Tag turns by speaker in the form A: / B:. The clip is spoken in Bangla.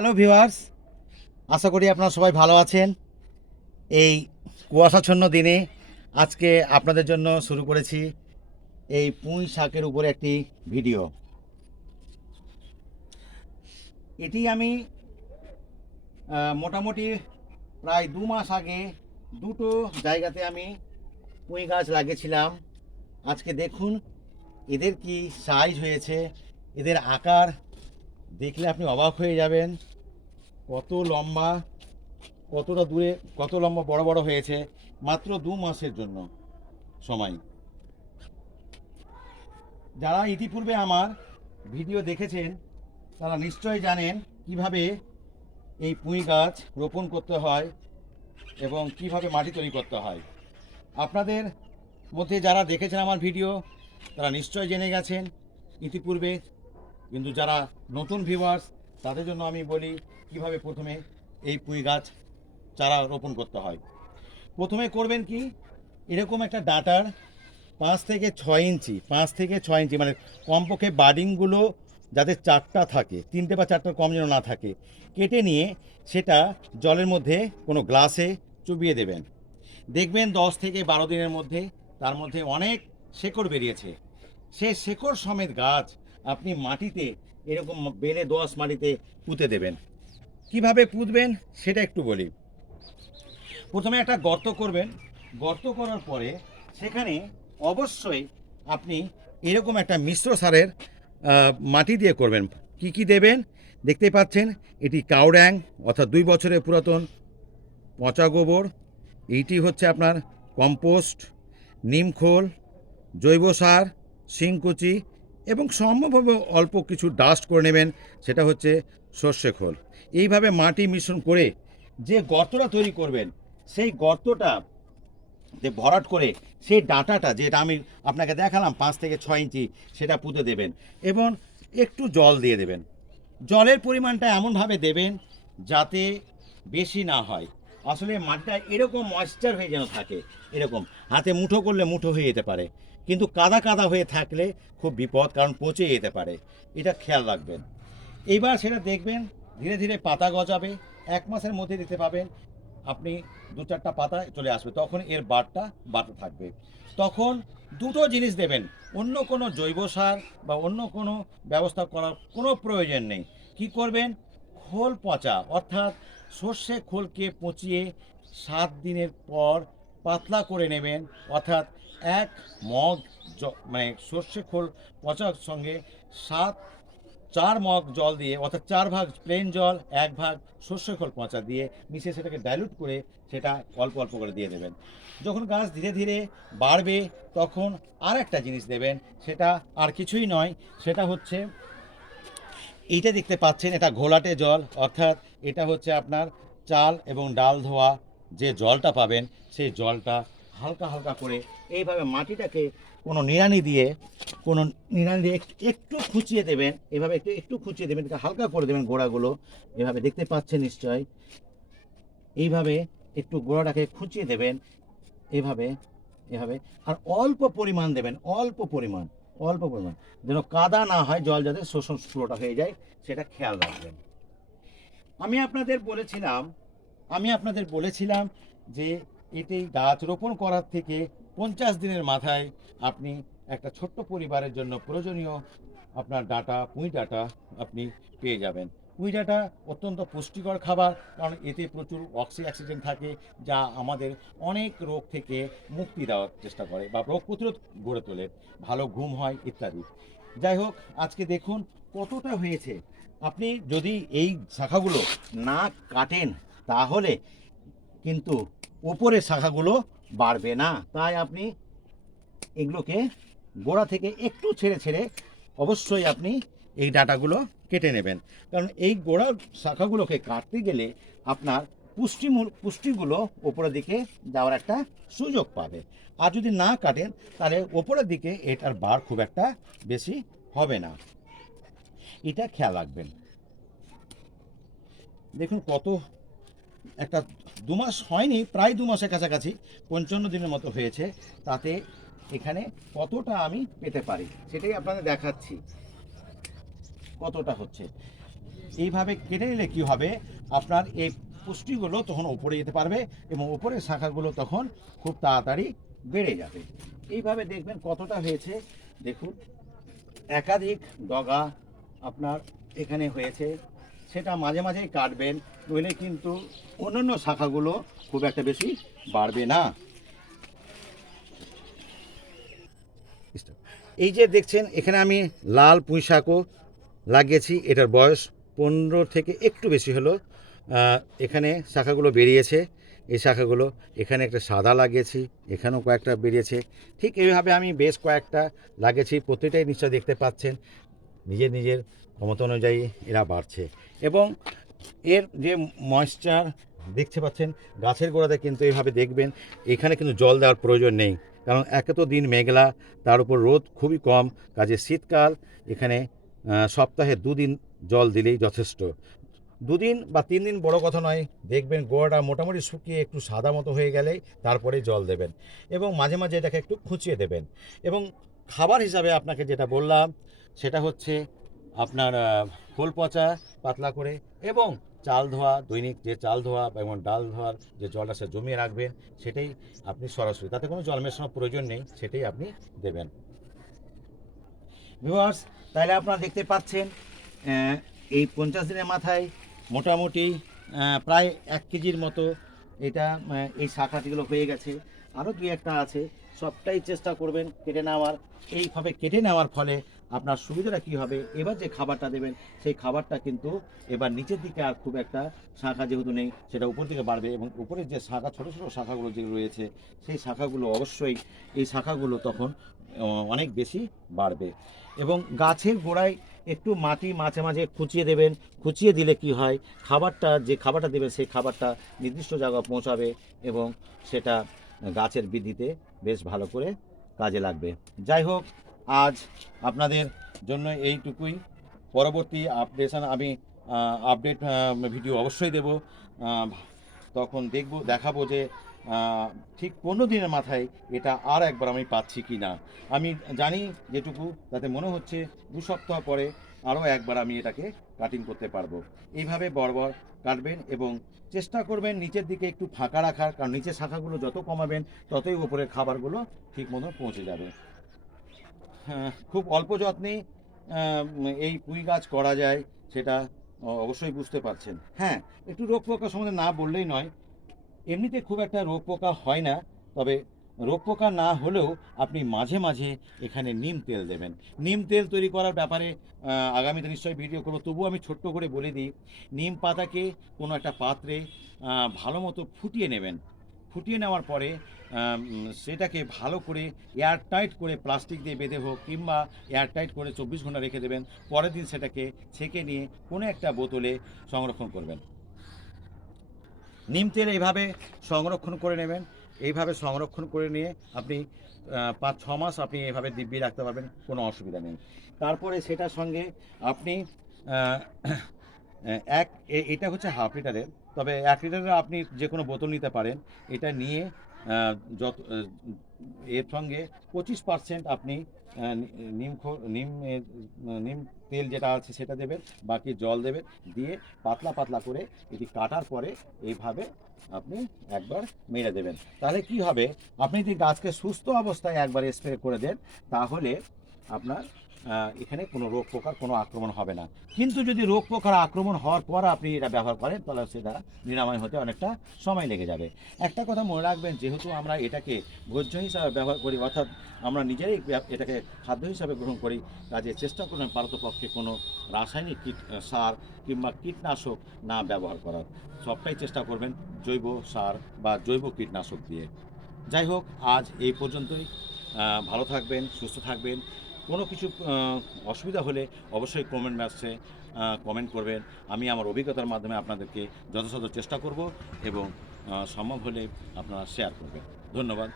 A: হ্যালো ভিউয়ার্স আশা করি আপনারা সবাই ভালো আছেন। এই কুয়াশাচ্ছন্ন দিনে আজকে আপনাদের জন্য শুরু করেছি এই পুঁই শাকের উপরে একটি ভিডিও। এটি আমি মোটামুটি প্রায় দু মাস আগে দুটো জায়গাতে আমি পুঁই গাছ লাগিয়েছিলাম। আজকে দেখুন, এদের কি সাইজ হয়েছে, এদের আকার দেখলে আপনি অবাক হয়ে যাবেন। কত লম্বা, কতটা দূরে, কত লম্বা বড় বড় হয়েছে, মাত্র দু মাসের জন্য সময়। যারা ইতিপূর্বে আমার ভিডিও দেখেছেন, তারা নিশ্চয়ই জানেন কীভাবে এই পুঁই গাছ রোপণ করতে হয় এবং কীভাবে মাটি তৈরি করতে হয়। আপনাদের মধ্যে যারা দেখেছেন আমার ভিডিও, তারা নিশ্চয় জেনে গেছেন, ইতিপূর্বে কিন্তু যারা নতুন ভিউয়ার্স তাদের জন্য আমি বলি কীভাবে প্রথমে এই পুঁই গাছ চারা রোপণ করতে হয়। প্রথমে করবেন কি, এরকম একটা ডাটার পাঁচ থেকে ছয় ইঞ্চি, পাঁচ থেকে ছয় ইঞ্চি মানে কমপক্ষে বাডিংগুলো যাতে চারটা থাকে, তিনটে বা চারটার কম যেন না থাকে, কেটে নিয়ে সেটা জলের মধ্যে কোনো গ্লাসে চুবিয়ে দেবেন। দেখবেন দশ থেকে বারো দিনের মধ্যে তার মধ্যে অনেক শেকড় বেরিয়েছে। সে শেকড় সমেত গাছ আপনি মাটিতে এরকম বেলে দোয়াশ মাটিতে পুঁতে দেবেন। কীভাবে পুঁতবেন সেটা একটু বলি। প্রথমে একটা গর্ত করবেন। গর্ত করার পরে সেখানে অবশ্যই আপনি এরকম একটা মিশ্র সারের মাটি দিয়ে করবেন। কি কি দেবেন? দেখতেই পাচ্ছেন এটি কাউড্যাং অর্থাৎ দুই বছরের পুরাতন। পচা গোবর এইটি হচ্ছে আপনার কম্পোস্ট নিমখোল জৈব সার শিংকুচি এবং সম্ভবভাবে অল্প কিছু ডাস্ট করে নেবেন, সেটা হচ্ছে সর্ষে খোল। এইভাবে মাটি মিশ্রণ করে যে গর্তটা তৈরি করবেন, সেই গর্তটা যে ভরাট করে সেই ডাঁটাটা, যেটা আমি আপনাকে দেখালাম পাঁচ থেকে ছয় ইঞ্চি, সেটা পুঁতে দেবেন এবং একটু জল দিয়ে দেবেন। জলের পরিমাণটা এমনভাবে দেবেন যাতে বেশি না হয়। আসলে মাটিটা এরকম ময়েশ্চার হয়ে যেন থাকে, এরকম। হাতে মুঠো করলে মুঠো হয়ে যেতে পারে। কিন্তু কাদা কাদা হয়ে থাকলে খুব বিপদ, কারণ পচে যেতে পারে। এটা খেয়াল রাখবেন। এইবার সেটা দেখবেন, ধীরে ধীরে পাতা গজাবে, এক মাসের মধ্যে দিতে পাবেন আপনি দু চারটা পাতা চলে আসবে, তখন এর বারটা বাড়তে থাকবে। তখন দুটো জিনিস দেবেন, অন্য কোনো জৈব সার বা অন্য কোনো ব্যবস্থা করার কোনো প্রয়োজন নেই। কি করবেন? খোল পচা, অর্থাৎ সর্ষে খোলকে পচিয়ে সাত দিনের পর পাতলা করে নেবেন, অর্থাৎ এক মগ মানে সর্ষে খোল পচার সঙ্গে সাত, চার মগ জল দিয়ে, অর্থাৎ চার ভাগ প্লেন জল, এক ভাগ সর্ষে খোল পচা দিয়ে মিশিয়ে সেটাকে ডাইলুট করে সেটা অল্প অল্প করে দিয়ে দেবেন। যখন গাছ ধীরে ধীরে বাড়বে, তখন আর একটা জিনিস দেবেন, সেটা আর কিছুই নয়, সেটা হচ্ছে এইটা দেখতে পাচ্ছেন, এটা ঘোলাটে জল, অর্থাৎ এটা হচ্ছে আপনার চাল এবং ডাল ধোয়া। যে জলটা পাবেন, সেই জলটা হালকা হালকা করে এইভাবে মাটিটাকে কোনো নিড়ানি দিয়ে, কোনো নিড়ানি দিয়ে একটু- খুঁচিয়ে দেবেন। এভাবে একটু একটু খুঁচিয়ে দেবেন হালকা করে দেবেন গোড়াগুলো। এভাবে দেখতে পাচ্ছেন নিশ্চয়? এইভাবে একটু গোড়াটাকে খুঁচিয়ে দেবেন। এভাবে এভাবে। আর অল্প পরিমাণ দেবেন, অল্প পরিমাণ অল্প পরিমাণ। যেন কাদা না হয়, জল যাতে শোষণ পুরোটা হয়ে যায়, সেটা খেয়াল রাখবেন। আমি আপনাদের বলেছিলাম আমি আপনাদের বলেছিলাম যে এতে গাছ রোপণ করার থেকে পঞ্চাশ দিনের মাথায় আপনি একটা ছোট্ট পরিবারের জন্য প্রয়োজনীয় আপনার ডাটা, পুঁই ডাটা আপনি পেয়ে যাবেন। পুঁই ডাটা অত্যন্ত পুষ্টিকর খাবার, কারণ এতে প্রচুর অক্সি অক্সিজেন থাকে, যা আমাদের অনেক রোগ থেকে মুক্তি দেওয়ার চেষ্টা করে বা রোগ প্রতিরোধ গড়ে তোলে, ভালো ঘুম হয় ইত্যাদি। যাই হোক, আজকে দেখুন কতটা হয়েছে। আপনি যদি এই শাখাগুলো না কাটেন তাহলে কিন্তু ওপরের শাখাগুলো বাড়বে না। তাই আপনি এগুলোকে গোড়া থেকে একটু ছেড়ে ছেড়ে অবশ্যই আপনি এই ডাটাগুলো কেটে নেবেন। কারণ এই গোড়ার শাখাগুলোকে কাটতে গেলে আপনার পুষ্টিমূল, পুষ্টিগুলো ওপরের দিকে যাওয়ার একটা সুযোগ পাবে। আর যদি না কাটেন, তাহলে ওপরের দিকে এটার বার খুব একটা বেশি হবে না। এটা খেয়াল রাখবেন। দেখুন কত একটা দু মাস হয়নি, প্রায় দু মাসের কাছাকাছি, পঞ্চান্ন দিনের মতো হয়েছে, তাতে এখানে কতটা আমি পেতে পারি, সেটাই আপনাদের দেখাচ্ছি। কতটা হচ্ছে। এইভাবে কেটে নিলে কী হবে, আপনার এই পুষ্টিগুলো তখন ওপরে যেতে পারবে এবং ওপরের শাখাগুলো তখন খুব তাড়াতাড়ি বেড়ে যাবে। এইভাবে দেখবেন কতটা হয়েছে। দেখুন, একাধিক ডগা আপনার এখানে হয়েছে। সেটা মাঝে মাঝেই কাটবেন, নইলে কিন্তু অন্যান্য শাখাগুলো খুব একটা বেশি বাড়বে না। এই যে দেখছেন, এখানে আমি লাল পুঁই শাকও লাগিয়েছি, এটার বয়স পনেরো থেকে একটু বেশি হলো। এখানে শাখাগুলো বেরিয়েছে, এই শাখাগুলো, এখানে একটা সাদা লাগিয়েছি, এখানেও কয়েকটা বেরিয়েছে। ঠিক এইভাবে আমি বেশ কয়েকটা লাগিয়েছি, প্রতিটাই নিশ্চয় দেখতে পাচ্ছেন। নিজের নিজের ক্ষমতা অনুযায়ী এরা বাড়ছে। এবং এর যে ময়েশ্চার দেখতে পাচ্ছেন, গাছের গোড়াতে কিন্তু এইভাবে দেখবেন, এখানে কিন্তু জল দেওয়ার প্রয়োজন নেই। কারণ একে তো দিন মেঘলা, তার উপর রোদ খুবই কম, কাজে শীতকাল, এখানে সপ্তাহে দুদিন জল দিলেই যথেষ্ট। দুদিন বা তিন দিন বড় কথা নয়, দেখবেন গোড়াটা মোটামুটি শুকিয়ে একটু সাদা মতো হয়ে গেলেই তারপরে জল দেবেন। এবং মাঝে মাঝে এটাকে একটু খুঁচিয়ে দেবেন। এবং খাবার হিসাবে আপনাকে যেটা বললাম সেটা হচ্ছে আপনার খোল পচা, পাতলা করে এবং চাল ধোয়া, দৈনিক যে চাল ধোয়া বা এবং ডাল ধোয়ার যে জলটা সে জমিয়ে রাখবেন, সেটাই আপনি সরাসরি, তাতে কোনো জল মেশানোর প্রয়োজন নেই, সেটাই আপনি দেবেন। ভিউয়ার্স তাহলে আপনারা দেখতে পাচ্ছেন এই পঞ্চাশ দিনের মাথায় মোটামুটি প্রায় এক কেজির মতো এটা এই শাখাটিগুলো হয়ে গেছে। আরও দুই একটা আছে, সবটাই চেষ্টা করবেন কেটে নেওয়ার। এইভাবে কেটে নেওয়ার ফলে আপনার সুবিধাটা কী হবে? এবার যে খাবারটা দেবেন, সেই খাবারটা কিন্তু এবার নিচের দিকে আর খুব একটা শাখা যেহেতু নেই, সেটা উপর দিকে বাড়বে এবং উপরের যে শাখা, ছোটো ছোটো শাখাগুলো যে রয়েছে, সেই শাখাগুলো অবশ্যই এই শাখাগুলো তখন অনেক বেশি বাড়বে। এবং গাছের গোড়ায় একটু মাটি মাঝে মাঝে খুঁচিয়ে দেবেন। খুঁচিয়ে দিলে কি হয়? খাবারটা, যে খাবারটা দেবেন, সেই খাবারটা নির্দিষ্ট জায়গায় পৌঁছাবে এবং সেটা গাছের বৃদ্ধিতে বেশ ভালো করে কাজে লাগবে। যাই হোক আজ আপনাদের জন্য এইটুকুই। পরবর্তী আপডেশন আমি আপডেট ভিডিও অবশ্যই দেব। তখন দেখব, দেখাবো যে ঠিক পনেরো দিনের মাথায় এটা আর একবার আমি পাচ্ছি কি না। আমি জানি যেটুকু, তাতে মনে হচ্ছে দু সপ্তাহ পরে আরও একবার আমি এটাকে কাটিং করতে পারব। এইভাবে বড়বড় কাটবেন এবং চেষ্টা করবেন নিচের দিকে একটু ফাঁকা রাখার, কারণ নিচের শাখাগুলো যত কমাবেন, ততই উপরের খাবারগুলো ঠিক মতো পৌঁছে যাবে। খুব অল্প যত্নে এই পুঁই গাছ করা যায় সেটা অবশ্যই বুঝতে পারছেন। হ্যাঁ একটু রোগ পোকা সম্বন্ধে না বললেই নয়। এমনিতে খুব একটা রোগ পোকা হয় না, তবে রোগ পোকা না হলেও আপনি মাঝে মাঝে এখানে নিম তেল দেবেন। নিম তেল তৈরি করার ব্যাপারে আগামীতে নিশ্চয়ই ভিডিও করব। তবুও আমি ছোট্ট করে বলে দিই, নিম পাতাকে কোনো একটা পাত্রে ভালো মতো ফুটিয়ে নেবেন। ফুটিয়ে নেওয়ার পরে সেটাকে ভালো করে এয়ার টাইট করে প্লাস্টিক দিয়ে বেঁধে হোক কিংবা এয়ার টাইট করে চব্বিশ ঘণ্টা রেখে দেবেন, পরের দিন সেটাকে ছেঁকে নিয়ে কোনো একটা বোতলে সংরক্ষণ করবেন। নিম তেল এইভাবে সংরক্ষণ করে নেবেন। এইভাবে সংরক্ষণ করে নিয়ে আপনি পাঁচ, ছ মাস আপনি এইভাবে দিব্যি রাখতে পারবেন, কোনো অসুবিধা নেই। তারপরে সেটার সঙ্গে আপনি এক এটা হচ্ছে হাফ লিটারের তবে এক লিটারের আপনি যে কোনো বোতল নিতে পারেন। এটা নিয়ে যত এর সঙ্গে পঁচিশ পার্সেন্ট আপনি নিম নিম নিম তেল যেটা আছে সেটা দেবেন, বাকি জল দেবেন, দিয়ে পাতলা পাতলা করে এটি কাটার পরে এইভাবে আপনি একবার মেরে দেবেন। তাহলে কি হবে? আপনি যদি গাছকে সুস্থ অবস্থায় একবার স্প্রে করে দেন, তাহলে আপনার এখানে কোনো রোগ পোকার কোনো আক্রমণ হবে না। কিন্তু যদি রোগ পোকার আক্রমণ হওয়ার পর আপনি এটা ব্যবহার করেন, তাহলে সেটা নিরাময় হতে অনেকটা সময় লেগে যাবে। একটা কথা মনে রাখবেন, যেহেতু আমরা এটাকে ভোজ্য হিসাবে ব্যবহার করি, অর্থাৎ আমরা নিজেরাই এটাকে খাদ্য হিসাবে গ্রহণ করি, কাজে চেষ্টা করবেন পারতপক্ষে কোনো রাসায়নিক কীট সার কিংবা কীটনাশক না ব্যবহার করার। সবটাই চেষ্টা করবেন জৈব সার বা জৈব কীটনাশক দিয়ে। যাই হোক, আজ এই পর্যন্তই। ভালো থাকবেন, সুস্থ থাকবেন। কোনো কিছু অসুবিধা হলে অবশ্যই কমেন্ট ম্যাসে কমেন্ট করবেন। আমি আমার অভিজ্ঞতার মাধ্যমে আপনাদেরকে যথাযথ চেষ্টা করব এবং সম্ভব হলে আপনারা শেয়ার করবেন। ধন্যবাদ।